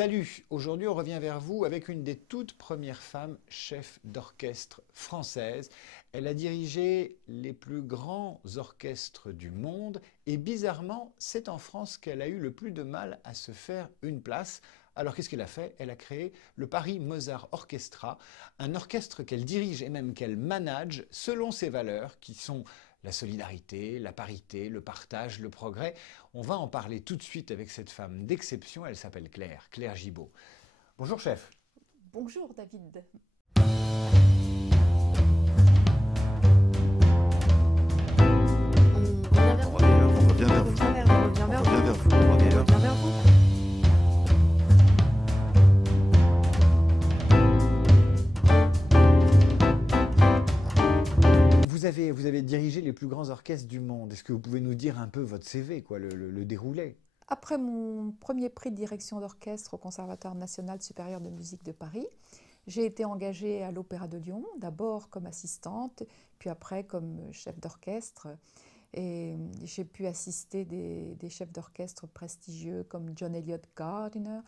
Salut, aujourd'hui on revient vers vous avec une des toutes premières femmes chefs d'orchestre françaises. Elle a dirigé les plus grands orchestres du monde et bizarrement, c'est en France qu'elle a eu le plus de mal à se faire une place. Alors qu'est-ce qu'elle a fait? Elle a créé le Paris Mozart Orchestra, un orchestre qu'elle dirige et même qu'elle manage selon ses valeurs qui sont la solidarité, la parité, le partage, le progrès. On va en parler tout de suite avec cette femme d'exception, elle s'appelle Claire Gibault. Bonjour chef. Bonjour David. On revient vers vous. Vous avez dirigé les plus grands orchestres du monde. Est-ce que vous pouvez nous dire un peu votre CV, quoi, le déroulé? Après mon premier prix de direction d'orchestre au Conservatoire national supérieur de musique de Paris, j'ai été engagée à l'Opéra de Lyon, d'abord comme assistante, puis après comme chef d'orchestre. Et j'ai pu assister des chefs d'orchestre prestigieux comme John Eliot Gardiner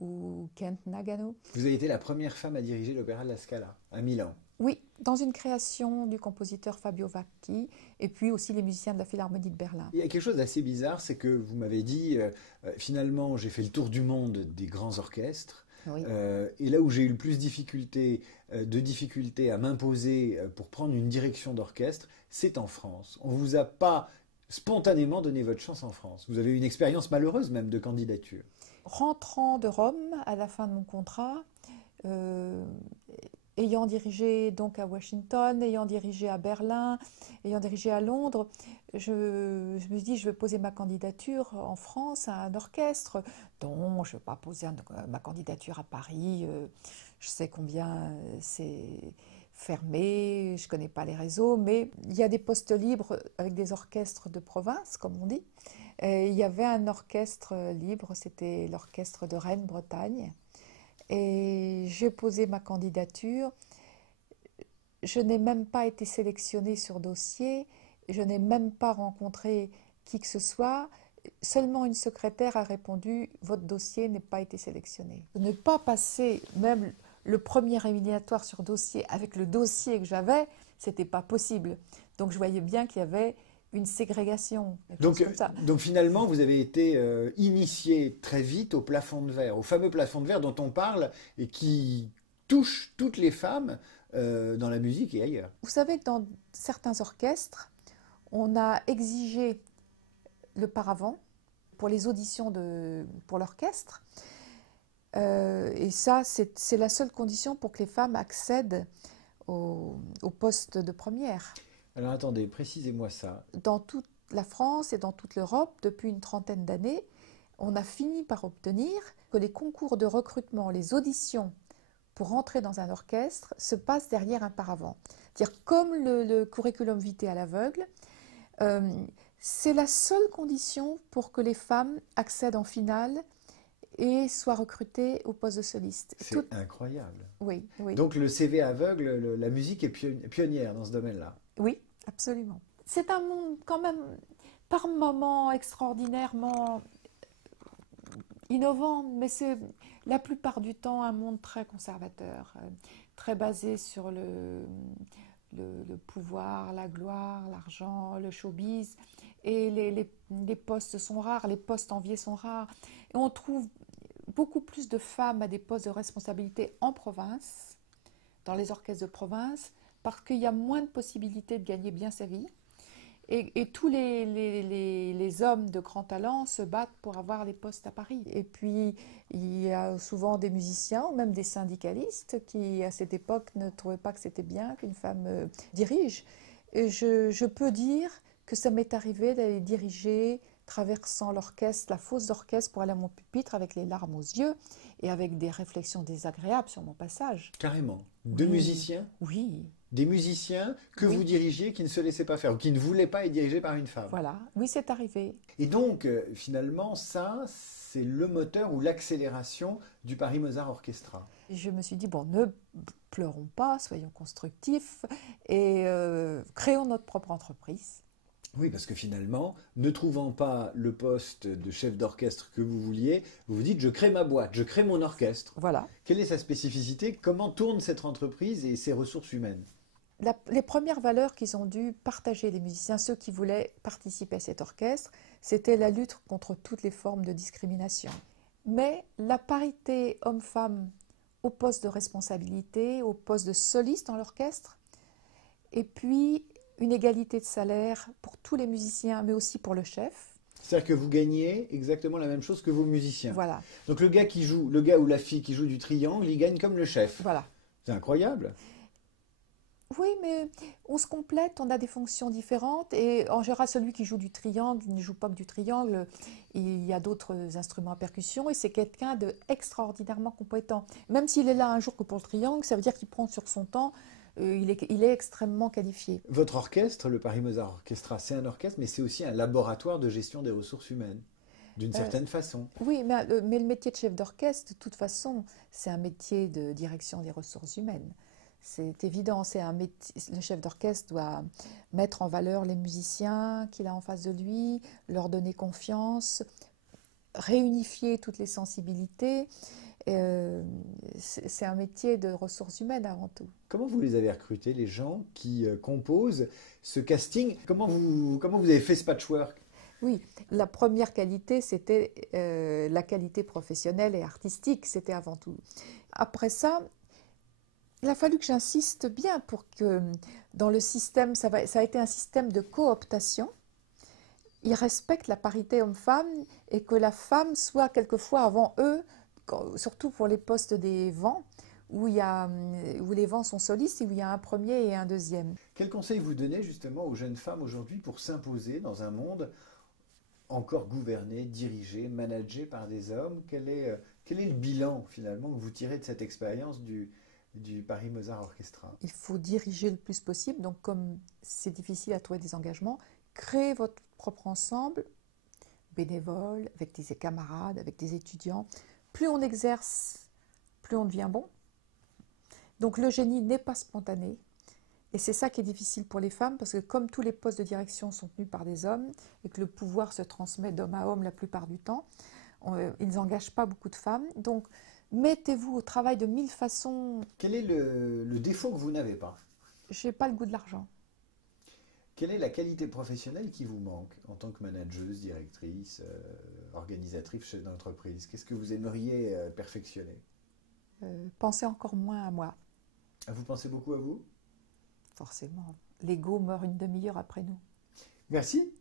ou Kent Nagano. Vous avez été la première femme à diriger l'Opéra de la Scala, à Milan. Oui, dans une création du compositeur Fabio Vacchi et puis aussi les musiciens de la Philharmonie de Berlin. Il y a quelque chose d'assez bizarre, c'est que vous m'avez dit, finalement j'ai fait le tour du monde des grands orchestres. Oui. Et là où j'ai eu le plus de difficultés à m'imposer pour prendre une direction d'orchestre, c'est en France. On ne vous a pas spontanément donné votre chance en France. Vous avez eu une expérience malheureuse même de candidature. Rentrant de Rome à la fin de mon contrat, ayant dirigé donc à Washington, ayant dirigé à Berlin, ayant dirigé à Londres, je me suis dit je vais poser ma candidature en France à un orchestre dont je ne vais pas poser ma candidature à Paris. Je sais combien c'est fermé, je ne connais pas les réseaux, mais il y a des postes libres avec des orchestres de province, comme on dit. Et il y avait un orchestre libre, c'était l'orchestre de Rennes-Bretagne. Et j'ai posé ma candidature. Je n'ai même pas été sélectionnée sur dossier, je n'ai même pas rencontré qui que ce soit. Seulement une secrétaire a répondu « Votre dossier n'a pas été sélectionné ». Ne pas passer même le premier éliminatoire sur dossier avec le dossier que j'avais, c'était pas possible. Donc je voyais bien qu'il y avait une ségrégation. Donc finalement, vous avez été initié très vite au plafond de verre, au fameux plafond de verre dont on parle et qui touche toutes les femmes dans la musique et ailleurs. Vous savez que dans certains orchestres, on a exigé le paravent pour les auditions pour l'orchestre. Et ça, c'est la seule condition pour que les femmes accèdent au poste de première. Alors attendez, précisez-moi ça. Dans toute la France et dans toute l'Europe, depuis une trentaine d'années, on a fini par obtenir que les concours de recrutement, les auditions pour entrer dans un orchestre se passent derrière un paravent. C'est-à-dire comme le curriculum vitae à l'aveugle, c'est la seule condition pour que les femmes accèdent en finale et soient recrutées au poste de soliste. C'est incroyable. Oui, oui. Donc le CV aveugle, la musique est pionnière dans ce domaine-là. Oui, absolument. C'est un monde quand même, par moments, extraordinairement innovant, mais c'est la plupart du temps un monde très conservateur, très basé sur le pouvoir, la gloire, l'argent, le showbiz. Et les postes sont rares, les postes enviés sont rares. Et on trouve beaucoup plus de femmes à des postes de responsabilité en province, dans les orchestres de province, parce qu'il y a moins de possibilités de gagner bien sa vie. Et tous les hommes de grand talent se battent pour avoir les postes à Paris. Et puis, il y a souvent des musiciens ou même des syndicalistes qui, à cette époque, ne trouvaient pas que c'était bien qu'une femme dirige. Et je peux dire que ça m'est arrivé d'aller diriger, traversant l'orchestre, la fosse d'orchestre pour aller à mon pupitre avec les larmes aux yeux et avec des réflexions désagréables sur mon passage. Carrément. Deux musiciens? Oui. Des musiciens que vous dirigiez qui ne se laissaient pas faire ou qui ne voulaient pas être dirigés par une femme. Voilà, oui, c'est arrivé. Et donc, finalement, ça, c'est le moteur ou l'accélération du Paris Mozart Orchestra. Je me suis dit, bon, ne pleurons pas, soyons constructifs et créons notre propre entreprise. Oui, parce que finalement, ne trouvant pas le poste de chef d'orchestre que vous vouliez, vous vous dites, je crée ma boîte, je crée mon orchestre. Voilà. Quelle est sa spécificité? Comment tourne cette entreprise et ses ressources humaines? Les premières valeurs qu'ils ont dû partager, les musiciens, ceux qui voulaient participer à cet orchestre, c'était la lutte contre toutes les formes de discrimination. Mais la parité homme-femme au poste de responsabilité, au poste de soliste dans l'orchestre, et puis une égalité de salaire pour tous les musiciens, mais aussi pour le chef. C'est-à-dire que vous gagnez exactement la même chose que vos musiciens. Voilà. Donc le gars ou la fille qui joue du triangle, il gagne comme le chef. Voilà. C'est incroyable. Oui, mais on se complète, on a des fonctions différentes et en général celui qui joue du triangle, il ne joue pas que du triangle, il y a d'autres instruments à percussion et c'est quelqu'un d'extraordinairement compétent. Même s'il est là un jour que pour le triangle, ça veut dire qu'il prend sur son temps, il est extrêmement qualifié. Votre orchestre, le Paris Mozart Orchestra, c'est un orchestre, mais c'est aussi un laboratoire de gestion des ressources humaines, d'une certaine façon. Oui, mais le métier de chef d'orchestre, de toute façon, c'est un métier de direction des ressources humaines. C'est évident, c'est un métier, le chef d'orchestre doit mettre en valeur les musiciens qu'il a en face de lui, leur donner confiance, réunifier toutes les sensibilités. C'est un métier de ressources humaines avant tout. Comment vous les avez recrutés, les gens qui composent ce casting? Comment vous avez fait ce patchwork? Oui, la première qualité, c'était la qualité professionnelle et artistique, c'était avant tout. Après ça, il a fallu que j'insiste bien pour que dans le système, ça a été un système de cooptation. Ils respectent la parité homme-femme et que la femme soit quelquefois avant eux, surtout pour les postes des vents, où les vents sont solistes et où il y a un premier et un deuxième. Quel conseil vous donnez justement aux jeunes femmes aujourd'hui pour s'imposer dans un monde encore gouverné, dirigé, managé par des hommes? Quel est le bilan finalement que vous tirez de cette expérience du Paris Mozart Orchestra? Il faut diriger le plus possible, donc comme c'est difficile à trouver des engagements, créez votre propre ensemble, bénévole, avec des camarades, avec des étudiants. Plus on exerce, plus on devient bon. Donc le génie n'est pas spontané. Et c'est ça qui est difficile pour les femmes, parce que comme tous les postes de direction sont tenus par des hommes, et que le pouvoir se transmet d'homme à homme la plupart du temps, ils n'engagent pas beaucoup de femmes. Donc mettez-vous au travail de mille façons. Quel est le défaut que vous n'avez pas? Je n'ai pas le goût de l'argent. Quelle est la qualité professionnelle qui vous manque en tant que manageuse, directrice, organisatrice chef d'entreprise? Qu'est-ce que vous aimeriez perfectionner? Pensez encore moins à moi. Vous pensez beaucoup à vous? Forcément. L'ego meurt une demi-heure après nous. Merci.